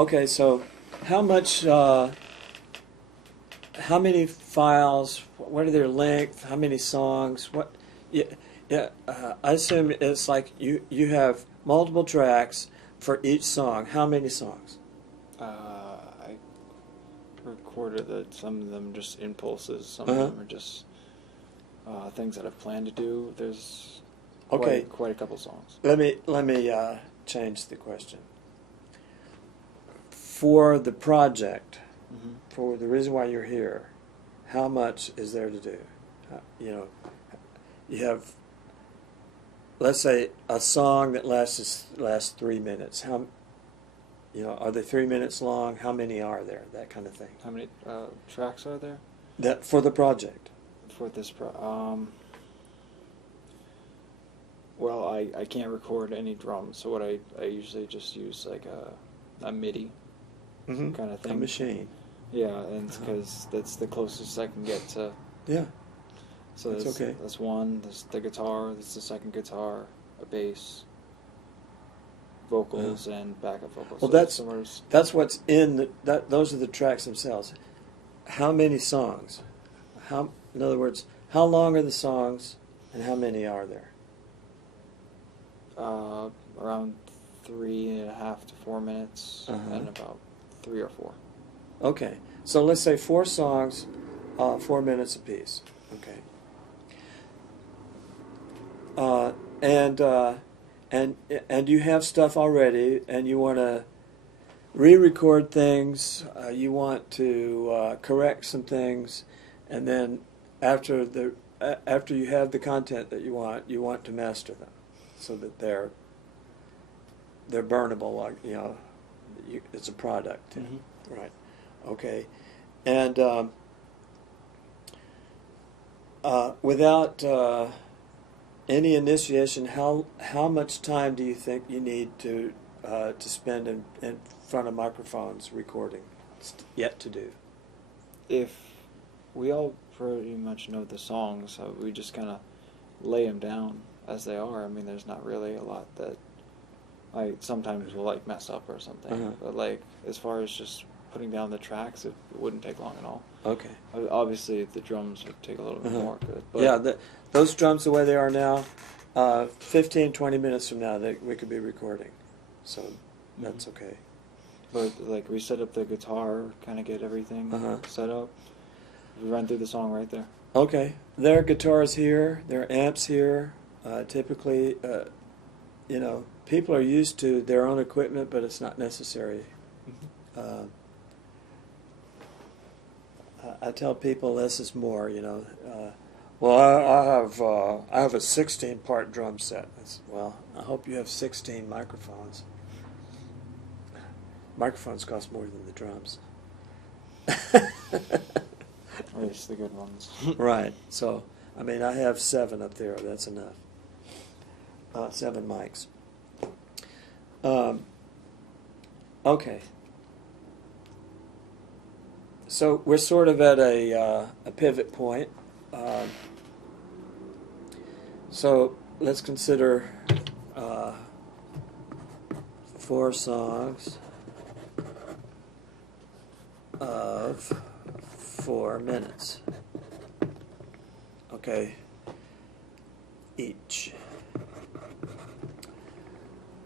Okay, so how much, how many files, what are their length, how many songs, what, yeah, I assume it's like you have multiple tracks for each song. How many songs? I recorded that some of them just impulses, some Uh-huh. of them are just things that I've planned to do. There's Okay, quite a couple songs. let me change the question. For the project, Mm-hmm. for the reason why you're here, how much is there to do? You know, you have, let's say, a song that lasts 3 minutes. How, are they 3 minutes long? How many are there? That kind of thing. How many tracks are there That for the project. for this well, I can't record any drums, so what I usually just use like a MIDI Mm-hmm. kind of thing. A machine. Yeah, and because that's the closest I can get to. Yeah. So That's okay. That's one. There's the guitar. That's the second guitar. A bass. Vocals and backup vocals. Well, So that's what's in those are the tracks themselves. How many songs? In other words, how long are the songs, and how many are there? around 3.5 to 4 minutes, and about 3 or 4. Okay, so let's say 4 songs, 4 minutes apiece. Okay. And you have stuff already, and you want to re-record things. You want to correct some things, and then after you have the content that you want to master them, so that they're burnable. Like it's a product, Mm-hmm. right? Okay, and without any initiation, how much time do you think you need to spend in front of microphones recording? It's yet to do. If we all pretty much know the songs, so we just kind of lay them down as they are. I mean, there's not really a lot that I sometimes will like mess up or something. But like as far as just putting down the tracks, it wouldn't take long at all. Okay. Obviously, the drums would take a little bit more. But Yeah, those drums the way they are now, 15, 20 minutes from now, we could be recording. So that's okay. But like we set up the guitar, kind of get everything set up. We run through the song right there. Okay. There are guitars here. There are amps here. Typically, people are used to their own equipment, but it's not necessary. I tell people less is more. Well, I have a 16-part drum set. Well, I hope you have 16 microphones. Microphones cost more than the drums. At least the good ones. Right. So, I mean, I have 7 up there. That's enough. 7 mics. Okay. So we're sort of at a pivot point. So let's consider 4 songs of 4 minutes. Okay. Each.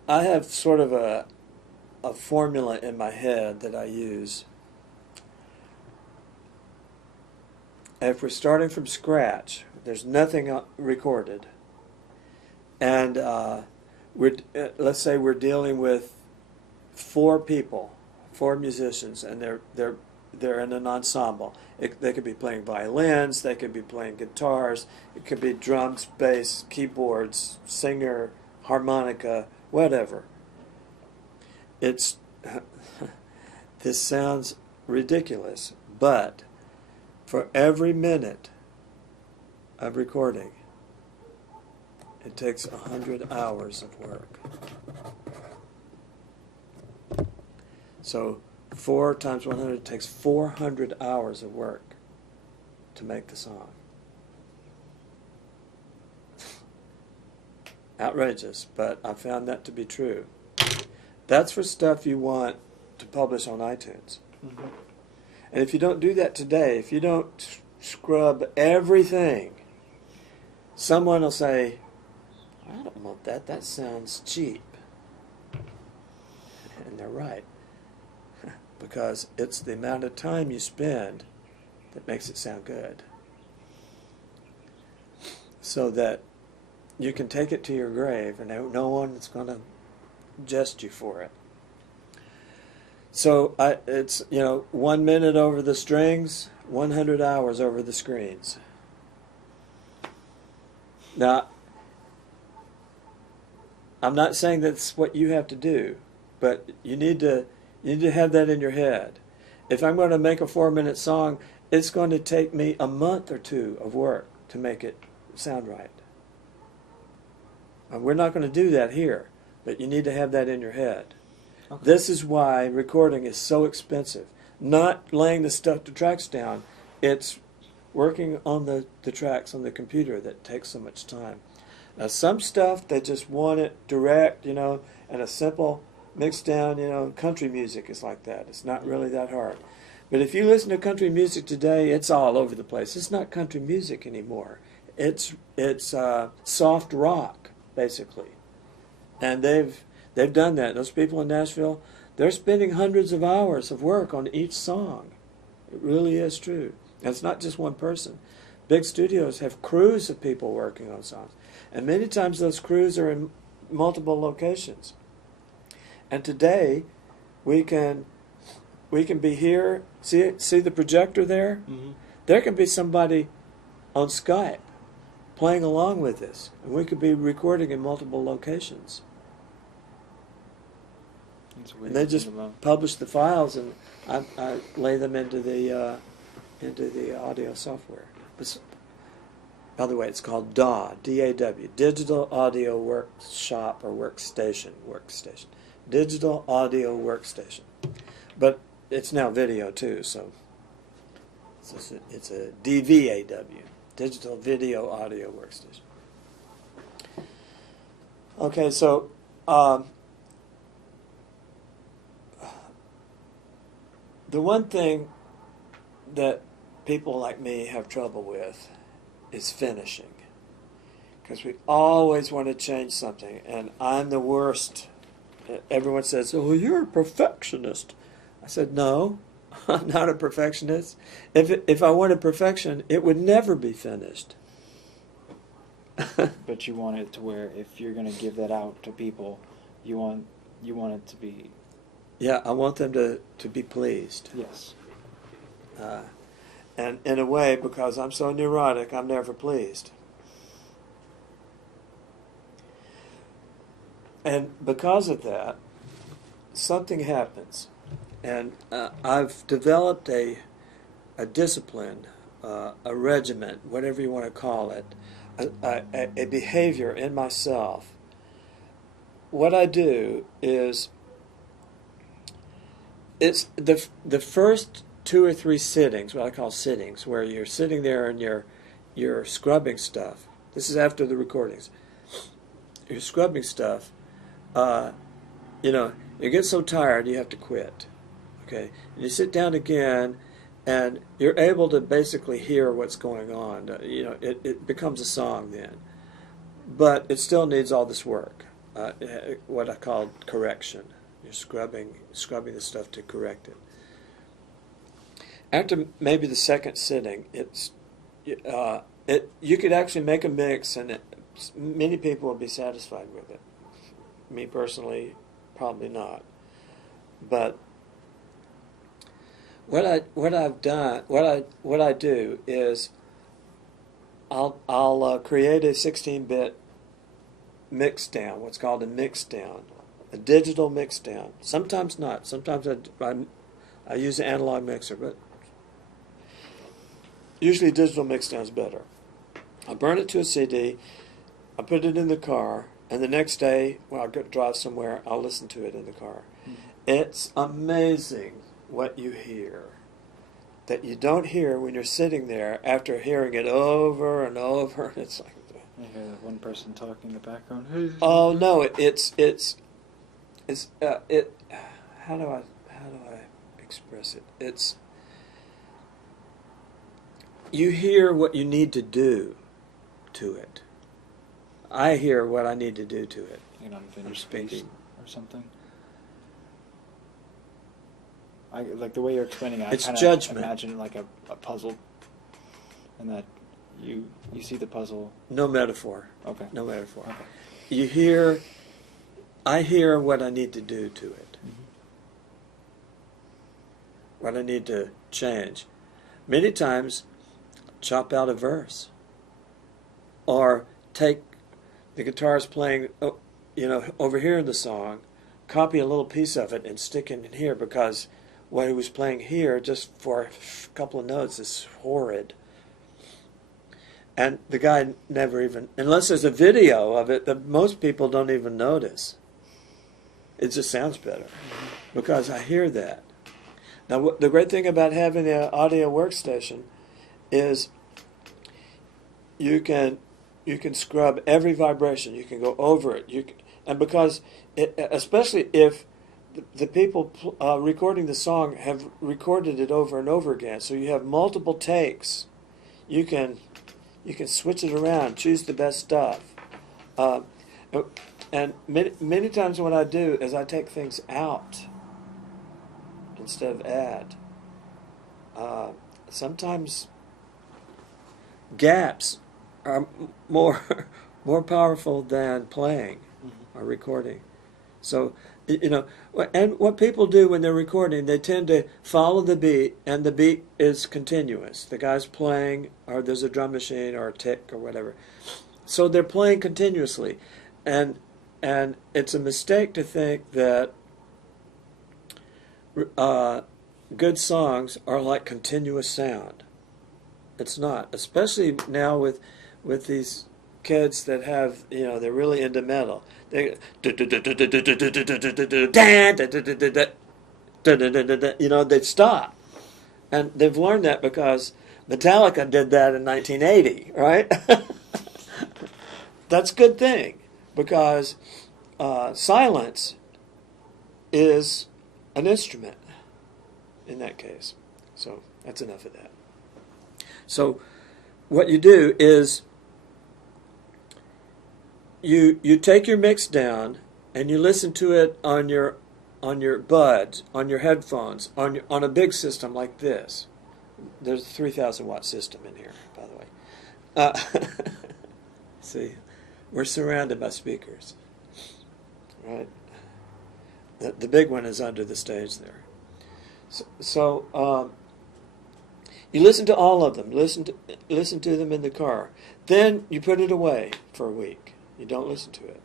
I have sort of a formula in my head that I use. If we're starting from scratch, there's nothing recorded, and let's say we're dealing with 4 people, 4 musicians, and they're in an ensemble. They could be playing violins, they could be playing guitars, it could be drums, bass, keyboards, singer, harmonica, whatever. This sounds ridiculous, but for every minute of recording, it takes 100 hours of work. So 4 times 100 takes 400 hours of work to make the song. Outrageous, but I found that to be true. That's for stuff you want to publish on iTunes. Mm-hmm. And if you don't do that today, if you don't scrub everything, someone will say, I don't want that. That sounds cheap. And they're right. Because it's the amount of time you spend that makes it sound good. So that you can take it to your grave and no one's going to jest you for it. So it's, 1 minute over the strings, 100 hours over the screens. Now, I'm not saying that's what you have to do, but you need to have that in your head. If I'm going to make a 4-minute song, it's going to take me a month or two of work to make it sound right. And we're not going to do that here, but you need to have that in your head. Okay. This is why recording is so expensive. Not laying the tracks down, it's working on the tracks on the computer that takes so much time. Now some stuff, they just want it direct, and a simple mix down, country music is like that. It's not really that hard. But if you listen to country music today, it's all over the place. It's not country music anymore. It's soft rock, basically. And they've done that. Those people in Nashville, they're spending hundreds of hours of work on each song. It really is true. And it's not just one person. Big studios have crews of people working on songs. And many times those crews are in multiple locations. And today, we can be here. See the projector there? Mm-hmm. There can be somebody on Skype playing along with this. And we could be recording in multiple locations. And they just publish the files, and I lay them into the audio software. By the way, it's called DAW, D-A-W, Digital Audio Workshop or Workstation. Digital Audio Workstation. But it's now video too, so it's a DVAW, Digital Video Audio Workstation. Okay, so the one thing that people like me have trouble with is finishing. Because we always want to change something, and I'm the worst. Everyone says, oh, you're a perfectionist. I said, no, I'm not a perfectionist. If I wanted perfection, it would never be finished. But you want it to where if you're going to give that out to people, you want it to be... Yeah, I want them to be pleased. Yes. And in a way, because I'm so neurotic, I'm never pleased. And because of that, something happens. And I've developed a discipline, a regiment, whatever you want to call it, a behavior in myself. What I do is, it's the first 2 or 3 sittings, what I call sittings, where you're sitting there and you're scrubbing stuff. This is after the recordings. You're scrubbing stuff. You get so tired you have to quit. Okay, and you sit down again, and you're able to basically hear what's going on. It becomes a song then, but it still needs all this work. What I call correction. You're scrubbing the stuff to correct it. After maybe the second sitting, you could actually make a mix, and many people will be satisfied with it. Me personally, probably not. But what I do is I'll create a 16-bit mix down, what's called a mix down, a digital mix down. Sometimes not. Sometimes I use an analog mixer, but usually digital mix down is better. I burn it to a CD. I put it in the car. And the next day, when I drive somewhere, I'll listen to it in the car. Mm-hmm. It's amazing what you hear that you don't hear when you're sitting there after hearing it over and over. It's like... You hear that one person talking in the background. Oh, no, it's how how do I express it? It's, you hear what you need to do to it. I hear what I need to do to it. You know, I'm unfinished speaking. piece or something. I like the way you're explaining it. It's I kind judgment. of imagine it like a puzzle, and that you see the puzzle. No metaphor. Okay. No metaphor. Okay. You hear, I hear what I need to do to it. Mm-hmm. What I need to change. Many times, chop out a verse. Or take the guitarist playing, over here in the song, copy a little piece of it and stick it in here because what he was playing here just for a couple of notes is horrid. And the guy never even, unless there's a video of it, that most people don't even notice. It just sounds better because I hear that. Now, the great thing about having an audio workstation is you can scrub every vibration. You can go over it. And because, especially if the people recording the song have recorded it over and over again, so you have multiple takes. You can switch it around, choose the best stuff. And many times what I do is I take things out instead of add. Sometimes gaps are more powerful than playing or recording. So, and what people do when they're recording, they tend to follow the beat, and the beat is continuous. The guy's playing, or there's a drum machine or a tick or whatever. So they're playing continuously. And it's a mistake to think that good songs are like continuous sound. It's not, especially now with these kids that have, they're really into metal. They they stop. And they've learned that because Metallica did that in 1980, right? That's a good thing because silence is an instrument in that case. So that's enough of that. So what you do is you take your mix down and you listen to it on your buds, on your headphones, on a big system like this. There's a 3,000 watt system in here, by the way. See, we're surrounded by speakers, right? The big one is under the stage there. So you listen to all of them. Listen to them in the car. Then you put it away for a week. You don't listen to it.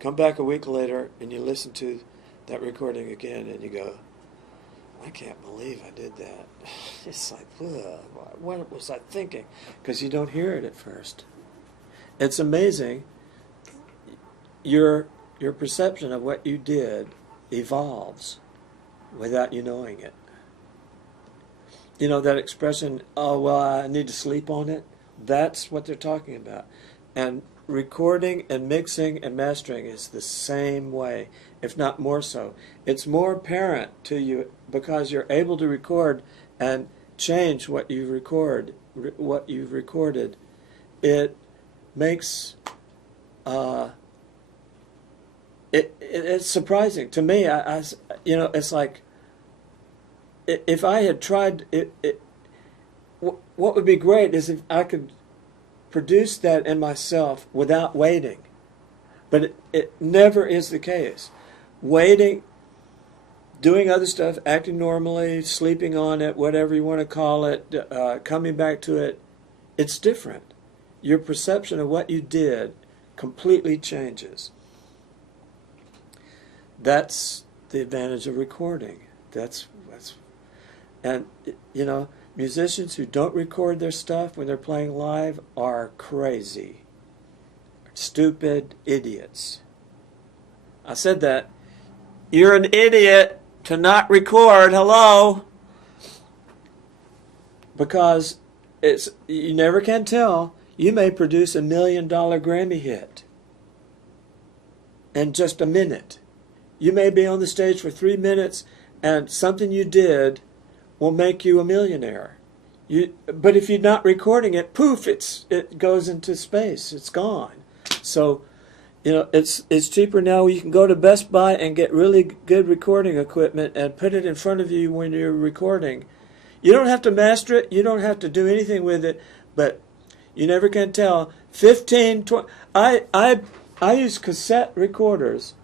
Come back a week later and you listen to that recording again and you go, I can't believe I did that. It's like, ugh, what was I thinking? Because you don't hear it at first. It's amazing. Your perception of what you did evolves without you knowing it. You know that expression, oh, well, I need to sleep on it? That's what they're talking about. And recording and mixing and mastering is the same way, if not more so. It's more apparent to you because you're able to record and change what you record, what you've recorded. It makes it's surprising to me. It's like if I had tried it. What would be great is if I could produce that in myself without waiting. But it never is the case. Waiting, doing other stuff, acting normally, sleeping on it, whatever you want to call it, coming back to it, it's different. Your perception of what you did completely changes. That's the advantage of recording. And musicians who don't record their stuff when they're playing live are crazy. Stupid idiots. I said that. You're an idiot to not record. Hello? Because you never can tell. You may produce $1 million Grammy hit in just a minute. You may be on the stage for 3 minutes, and something you did will make you a millionaire. But if you're not recording it, poof, it goes into space. It's gone. So, it's cheaper now. You can go to Best Buy and get really good recording equipment and put it in front of you when you're recording. You don't have to master it. You don't have to do anything with it. But you never can tell. 15, 20. I use cassette recorders.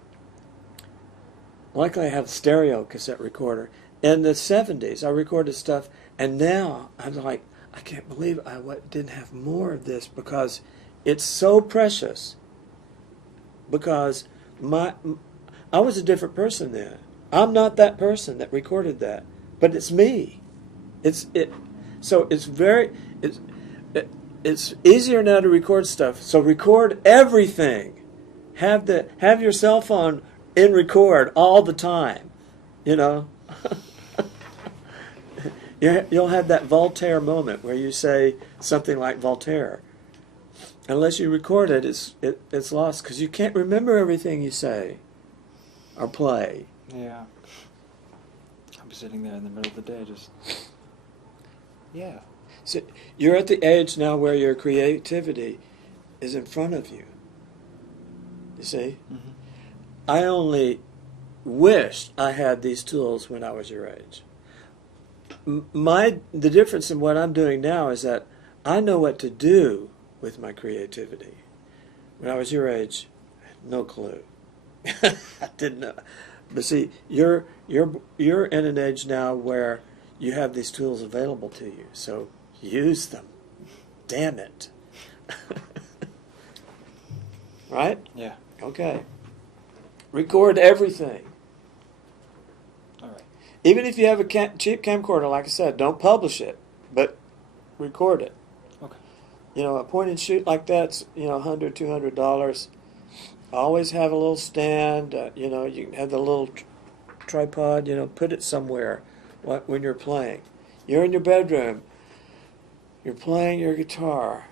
Luckily, I have a stereo cassette recorder. In the 70s, I recorded stuff, and now I'm like, I can't believe I didn't have more of this, because it's so precious. Because I was a different person then. I'm not that person that recorded that, but it's me. So it's easier now to record stuff. So record everything. Have your cell phone in record all the time. You'll have that Voltaire moment where you say something like Voltaire. Unless you record it, it's lost, because you can't remember everything you say or play. Yeah. I'm sitting there in the middle of the day just... Yeah. So you're at the age now where your creativity is in front of you. You see? Mm-hmm. I only wished I had these tools when I was your age. The difference in what I'm doing now is that I know what to do with my creativity. When I was your age, I had no clue. I didn't know. But see, you're in an age now where you have these tools available to you, so use them. Damn it. Right? Yeah. Okay. Record everything. All right. Even if you have a cheap camcorder, like I said, don't publish it, but record it. Okay. A point and shoot like that's, $100, $200. Always have a little stand. You can have the little tripod. Put it somewhere when you're playing. You're in your bedroom. You're playing your guitar.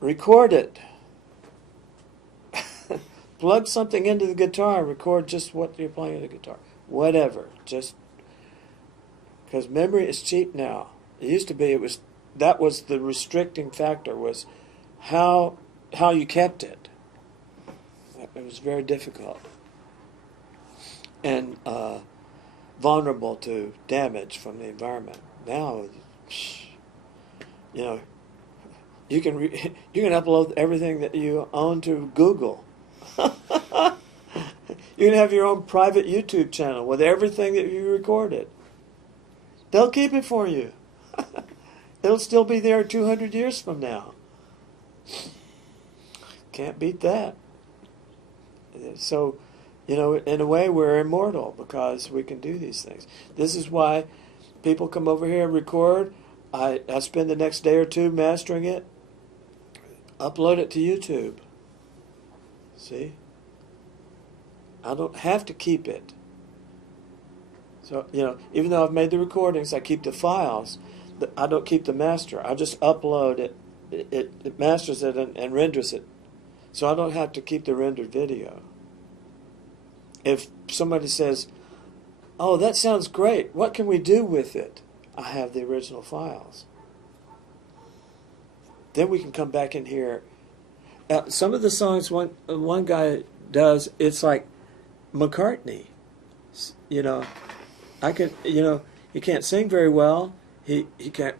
Record it. Plug something into the guitar. Record just what you're playing on the guitar. Whatever. Just because memory is cheap now. It used to be. That was the restricting factor, was how you kept it. It was very difficult and vulnerable to damage from the environment. Now, you can upload everything that you own to Google. You can have your own private YouTube channel with everything that you recorded. They'll keep it for you. It'll still be there 200 years from now. Can't beat that. So, in a way, we're immortal because we can do these things. This is why people come over here and record. I spend the next day or two mastering it, upload it to YouTube. See? I don't have to keep it. So, even though I've made the recordings, I keep the files. I don't keep the master. I just upload it. It masters it and renders it. So I don't have to keep the rendered video. If somebody says, "Oh, that sounds great. What can we do with it?" I have the original files. Then we can come back in here. Some of the songs one guy does, it's like McCartney. I can, he can't sing very well. He can't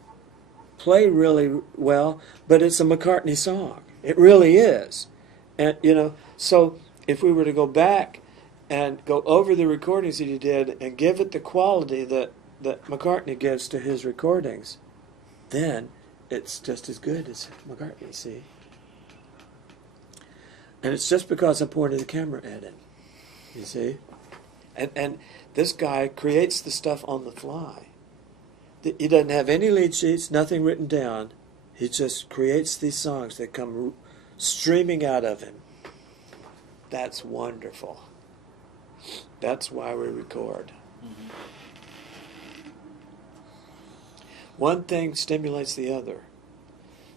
play really well, but it's a McCartney song. It really is. And, so if we were to go back and go over the recordings that he did and give it the quality that McCartney gives to his recordings, then it's just as good as McCartney, see? And it's just because I pointed the camera at him, you see? And this guy creates the stuff on the fly. He doesn't have any lead sheets, nothing written down. He just creates these songs that come streaming out of him. That's wonderful. That's why we record. Mm-hmm. One thing stimulates the other.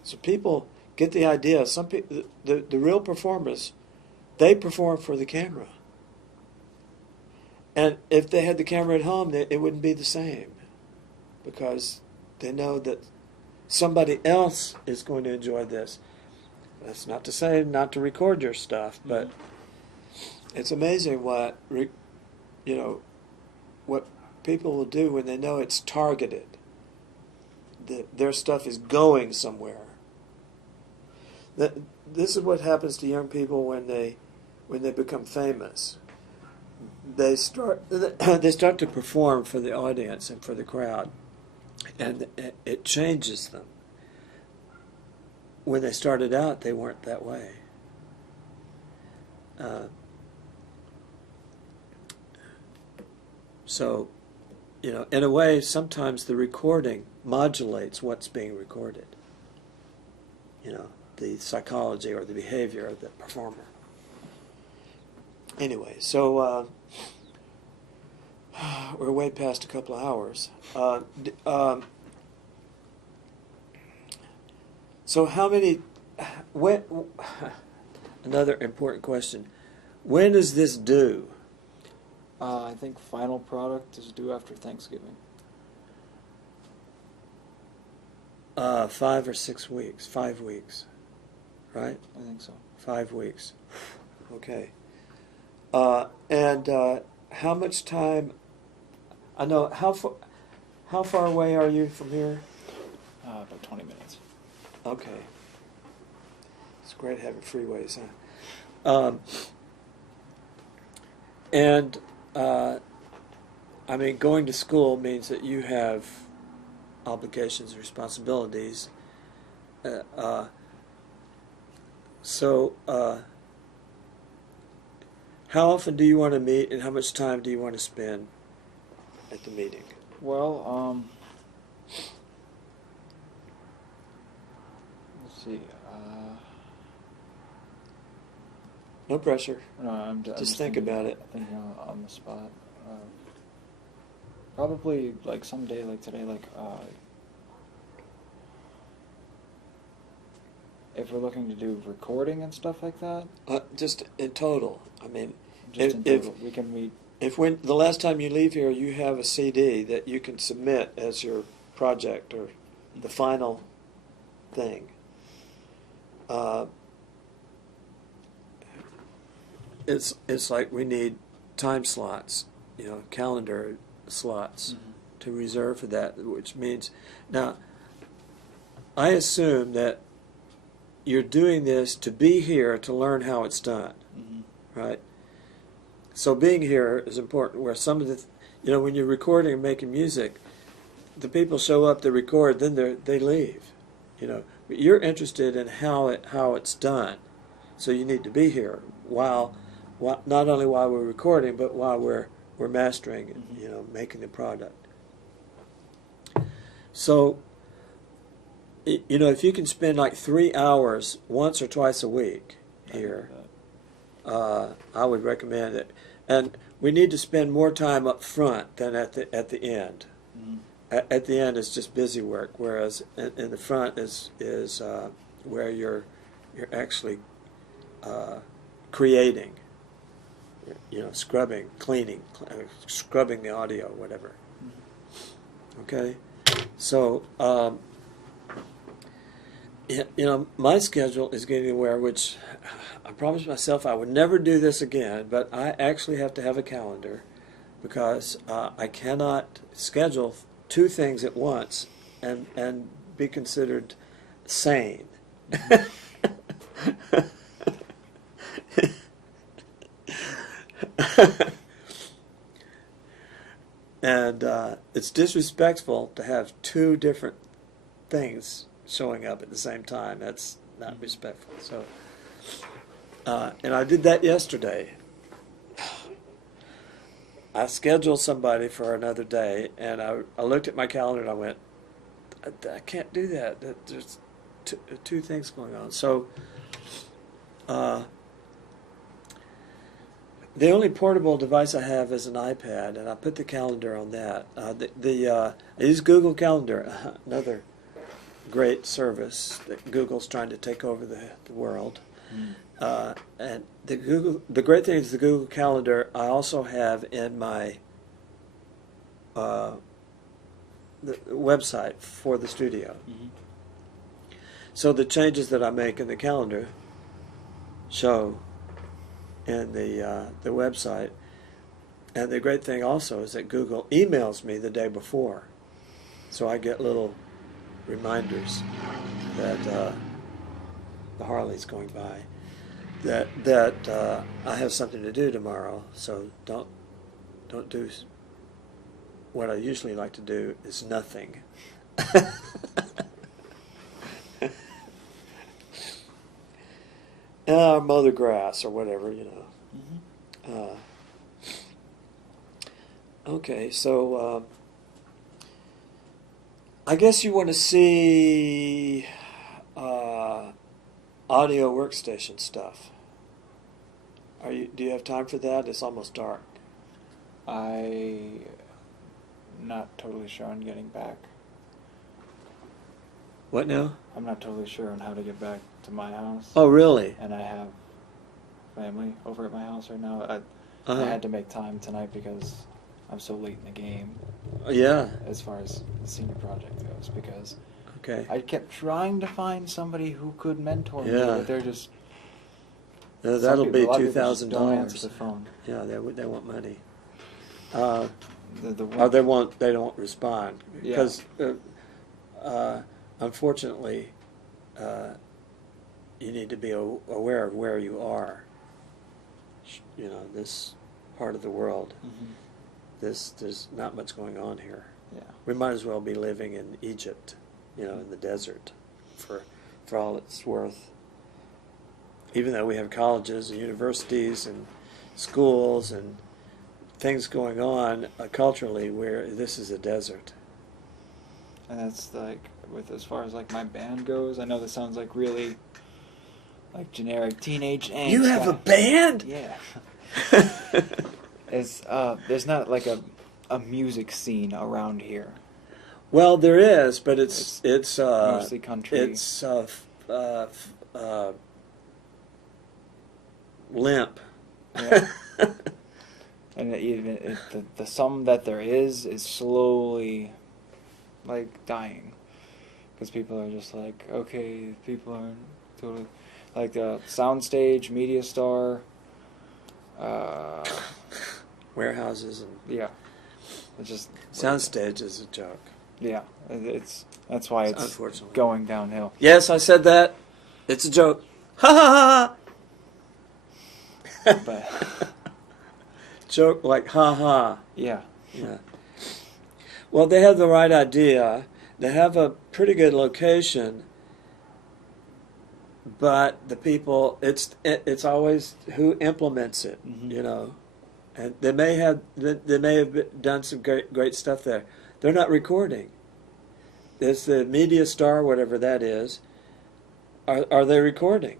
So people get the idea. Some people, the real performers, they perform for the camera. And if they had the camera at home, it wouldn't be the same, because they know that somebody else is going to enjoy this. That's not to say not to record your stuff, but it's amazing what what people will do when they know it's targeted. That their stuff is going somewhere. This is what happens to young people when they become famous. They start to perform for the audience and for the crowd, and it changes them. When they started out, they weren't that way. So, in a way, sometimes the recording modulates what's being recorded. The psychology or the behavior of the performer. Anyway, so we're way past a couple of hours. So how many? Another important question. When is this due? I think final product is due after Thanksgiving. 5 or 6 weeks. 5 weeks, right? I think so. 5 weeks. Okay. And how much time? I know how far away are you from here? About 20 minutes. Okay. It's great having freeways, huh? And I mean, going to school means that you have obligations and responsibilities. So how often do you want to meet, and how much time do you want to spend at the meeting? Well, let's see. No pressure. No, I'm Just think about it. Thinking on the spot. Probably like some day like today, if we're looking to do recording and stuff like that. Just in total. I mean, Just in total, we can meet. If the last time you leave here, you have a CD that you can submit as your project or the final thing. It's like we need time slots, calendar slots to reserve for that, which means now I assume that you're doing this to be here to learn how it's done, right? So being here is important. Where some of the, when you're recording and making music, the people show up to record, then they leave, But you're interested in how it's done, so you need to be here while not only while we're recording, but while we're mastering and making the product. So, if you can spend like 3 hours once or twice a week here, I would recommend it. And we need to spend more time up front than at the end. At the end is just busy work, whereas in the front is where you're actually creating, scrubbing, cleaning, scrubbing the audio, whatever. Okay, so my schedule is getting aware, which I promised myself I would never do this again, but I actually have to have a calendar because I cannot schedule 2 things at once and be considered sane. And it's disrespectful to have 2 different things showing up at the same time. That's not respectful. So, and I did that yesterday. I scheduled somebody for another day, and I looked at my calendar and I went, I can't do that. There's 2 things going on. So, the only portable device I have is an iPad, and I put the calendar on that. I use Google Calendar, another great service that Google's trying to take over the world. And the great thing is the Google Calendar. I also have in my the website for the studio. Mm-hmm. So the changes that I make in the calendar show in the website. And the great thing also is that Google emails me the day before, so I get little reminders that the Harley's going by, that I have something to do tomorrow. So don't do what I usually like to do is nothing. Mow the grass or whatever, you know. Mm-hmm. Okay, so I guess you want to see audio workstation stuff. Do you have time for that? It's almost dark. I'm not totally sure on getting back. What now? I'm not totally sure on how to get back to my house. Oh, really? And I have family over at my house right now. I Uh-huh. had to make time tonight because I'm so late in the game Yeah. as far as the senior project goes, because Okay. I kept trying to find somebody who could mentor me, Yeah. but they're just... That'll be a lot of people just don't answer $2,000. the phone. Yeah, they want money. The Or they don't respond because unfortunately you need to be aware of where you are. You know, this part of the world. Mhm. There's not much going on here. Yeah. We might as well be living in Egypt, you know, in the desert, for all it's worth. Even though we have colleges and universities and schools and things going on culturally, where this is a desert. And that's like, with as far as like my band goes, I know this sounds like really like generic teenage angst. You have a band? Yeah. It's there's not like a music scene around here. Well, there is, but it's mostly country. It's limp. Yeah. And even the some that there is slowly like dying, because people are just like, okay, people are totally like the soundstage, media star, warehouses and yeah, it's just soundstage is a joke. yeah, that's why it's Unfortunately going downhill. Yes, I said that. It's a joke. Ha ha ha. But Joke like ha ha. yeah, Yeah. Well, they have the right idea. They have a pretty good location, but the people, it's always who implements it, Mhm. you know. And they may have done some great stuff there. They're not recording. It's the media star, whatever that is. Are they recording?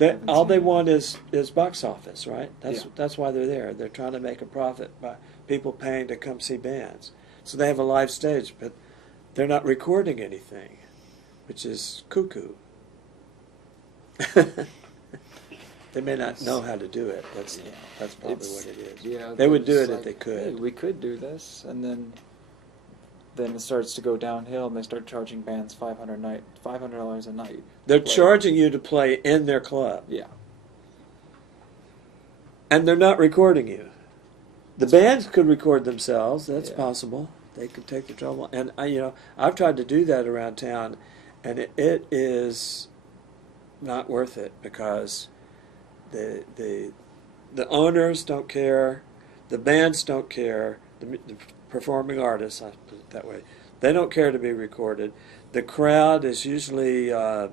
Haven't All seen they it. want is box office, right? Yeah. That's why they're there. They're trying to make a profit by people paying to come see bands. So they have a live stage, but they're not recording anything, which is cuckoo. They may not know how to do it. That's probably what it is. Yeah, They would do it's it if like, they could. Hey, we could do this, and then it starts to go downhill, and they start charging bands $500 a night. They're to play. charging you to play in their club, Yeah, and they're not recording you. The bands could record themselves. That's Yeah. possible. They could take the trouble. And I've tried to do that around town, and it is not worth it because the owners don't care, the bands don't care, the performing artists, I put it that way, they don't care to be recorded. The crowd is usually they're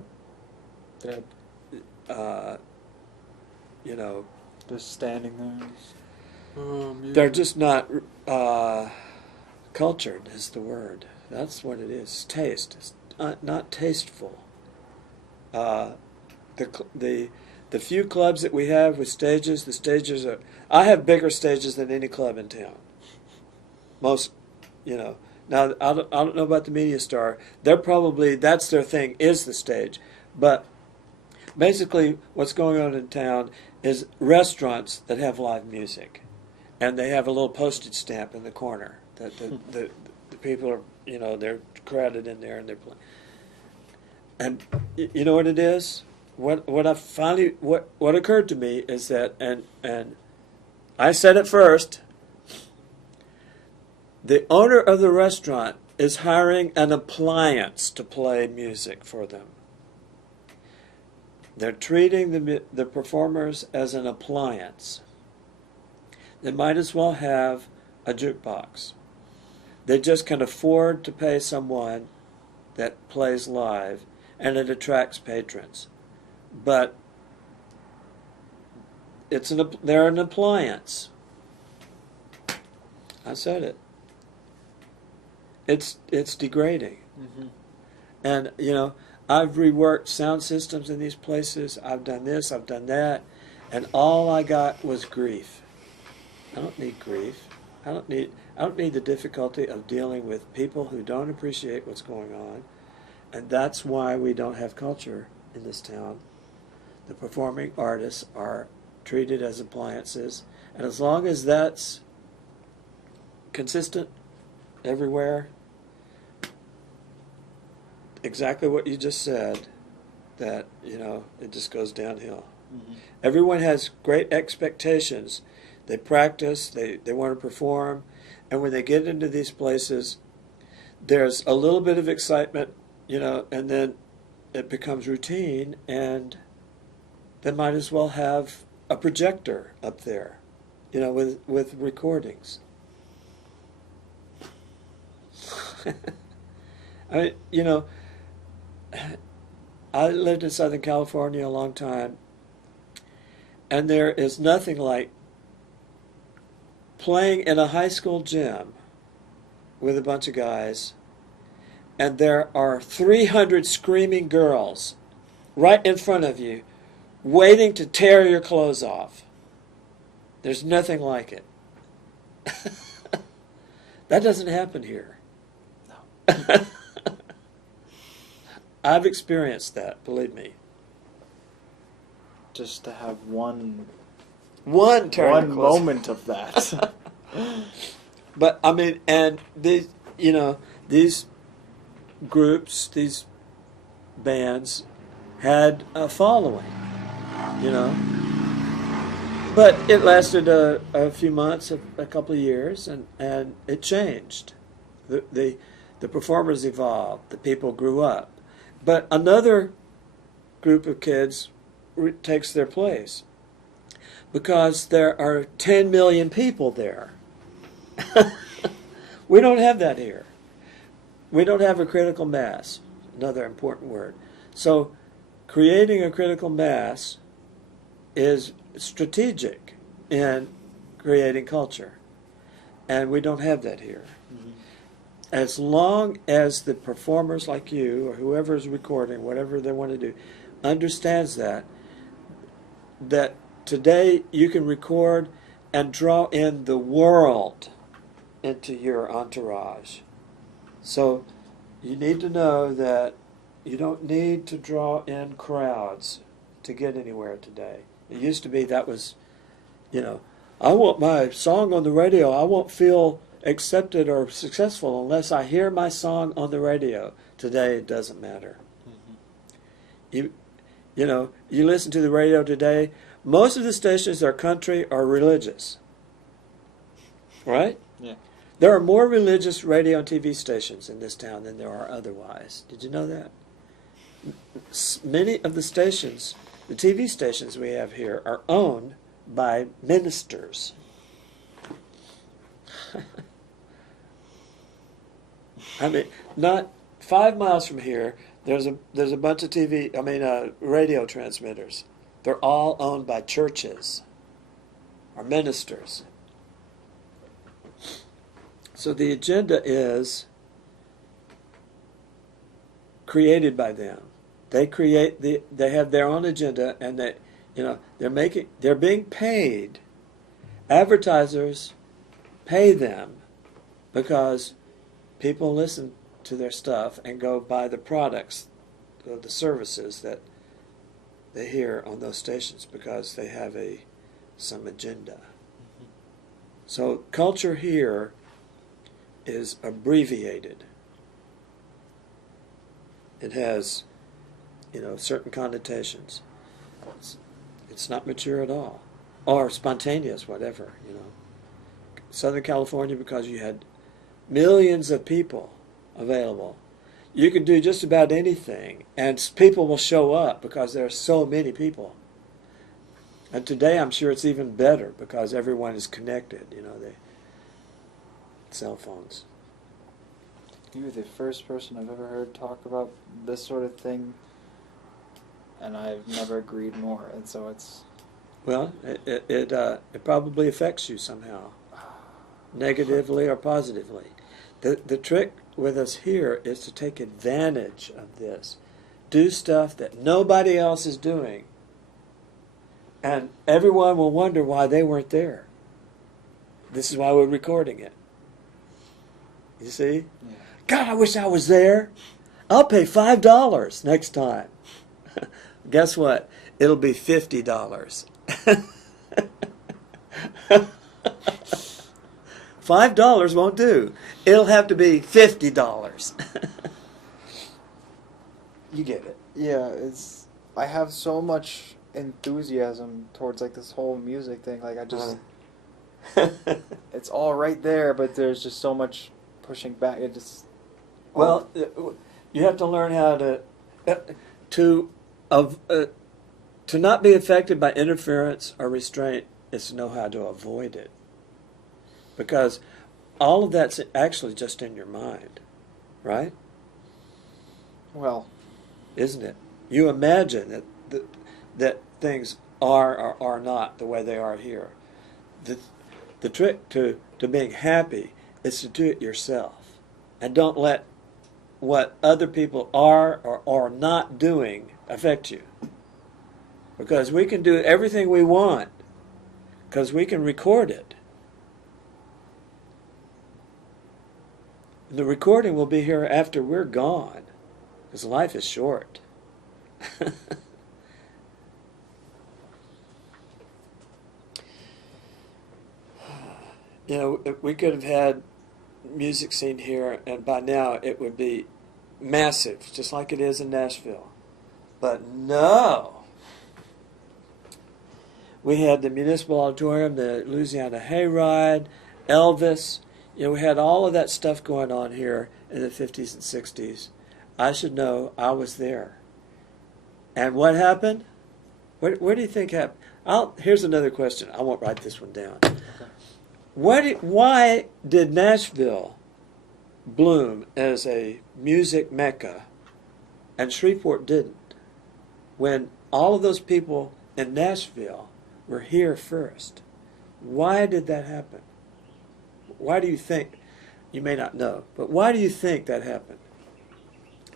just standing there. they're just not cultured is the word. That's what it is. Taste. It's not tasteful. The few clubs that we have with stages, the stages are... I have bigger stages than any club in town. Most, Now, I don't know about the media star. They're probably, that's their thing, is the stage. But basically, what's going on in town is restaurants that have live music. And they have a little postage stamp in the corner that the people are, they're crowded in there and they're playing. And you know what it is? What occurred to me is that, and I said it first, the owner of the restaurant is hiring an appliance to play music for them. They're treating the performers as an appliance. They might as well have a jukebox. They just can afford to pay someone that plays live, and it attracts patrons. But they're an appliance. I said it. It's degrading. Mm-hmm. And, I've reworked sound systems in these places. I've done this, I've done that. And all I got was grief. I don't need grief. I don't need the difficulty of dealing with people who don't appreciate what's going on. And that's why we don't have culture in this town. The performing artists are treated as appliances. And as long as that's consistent everywhere, exactly what you just said, that, it just goes downhill. Mm-hmm. Everyone has great expectations. They practice, they want to perform, and when they get into these places, there's a little bit of excitement, and then it becomes routine, and they might as well have a projector up there, with recordings. I mean, I lived in Southern California a long time, and there is nothing like playing in a high school gym with a bunch of guys, and there are 300 screaming girls right in front of you waiting to tear your clothes off. There's nothing like it. That doesn't happen here. No. I've experienced that, believe me. Just to have one moment of that. But I mean, and these groups, these bands had a following, but it lasted a few months, a couple of years, and it changed. The performers evolved, the people grew up, but another group of kids takes their place, because there are 10 million people there. We don't have that here. We don't have a critical mass, another important word. So creating a critical mass is strategic in creating culture, and we don't have that here. Mm-hmm. As long as the performers like you, or whoever is recording, whatever they want to do, understands that today you can record and draw in the world into your entourage. So you need to know that you don't need to draw in crowds to get anywhere today. It used to be that was, I want my song on the radio. I won't feel accepted or successful unless I hear my song on the radio. Today it doesn't matter. Mm-hmm. You listen to the radio today, most of the stations are country or religious. Right? Yeah. There are more religious radio and TV stations in this town than there are otherwise. Did you know that? Many of the stations, the TV stations we have here, are owned by ministers. I mean, not 5 miles from here, there's a bunch of radio transmitters. They're all owned by churches or ministers. So the agenda is created by them. They have their own agenda, and they're being paid. Advertisers pay them because people listen to their stuff and go buy the products, the services that they hear on those stations because they have some agenda. So culture here is abbreviated. It has, certain connotations. It's not mature at all, or spontaneous, whatever. Southern California, because you had millions of people available, you can do just about anything, and people will show up because there are so many people. And today, I'm sure it's even better because everyone is connected. They cell phones. You were the first person I've ever heard talk about this sort of thing, and I've never agreed more. And so it's... Well, it probably affects you somehow, negatively or positively. The trick with us here is to take advantage of this. Do stuff that nobody else is doing. And everyone will wonder why they weren't there. This is why we're recording it. You see? Yeah. God, I wish I was there. I'll pay $5 next time. Guess what? It'll be $50. $5 won't do. It'll have to be $50. You get it. Yeah, I have so much enthusiasm towards like this whole music thing. Like I just, it's all right there, but there's just so much pushing back. It just. Well, you have to learn how to not be affected by interference or restraint is to know how to avoid it. Because all of that's actually just in your mind, right? Well, isn't it? You imagine that things are or are not the way they are here. The trick to being happy is to do it yourself, and don't let what other people are or are not doing affect you. Because we can do everything we want, because we can record it. The recording will be here after we're gone, because life is short. We could have had music scene here, and by now it would be massive, just like it is in Nashville. But no. We had the Municipal Auditorium, the Louisiana Hayride, Elvis. We had all of that stuff going on here in the 50s and 60s. I should know. I was there. And what happened? What do you think happened? Here's another question. I won't write this one down. okay. Why did Nashville bloom as a music mecca and Shreveport didn't? When all of those people in Nashville were here first. Why did that happen? Why do you think? You may not know, but why do you think that happened?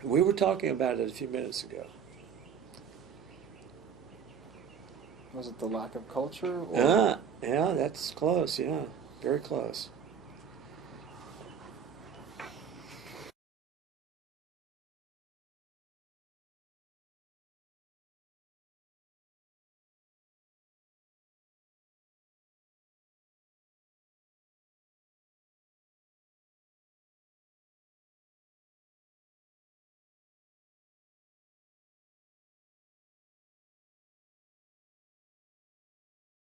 We were talking about it a few minutes ago. Was it the lack of culture? Or? Yeah, that's close, yeah. Very close.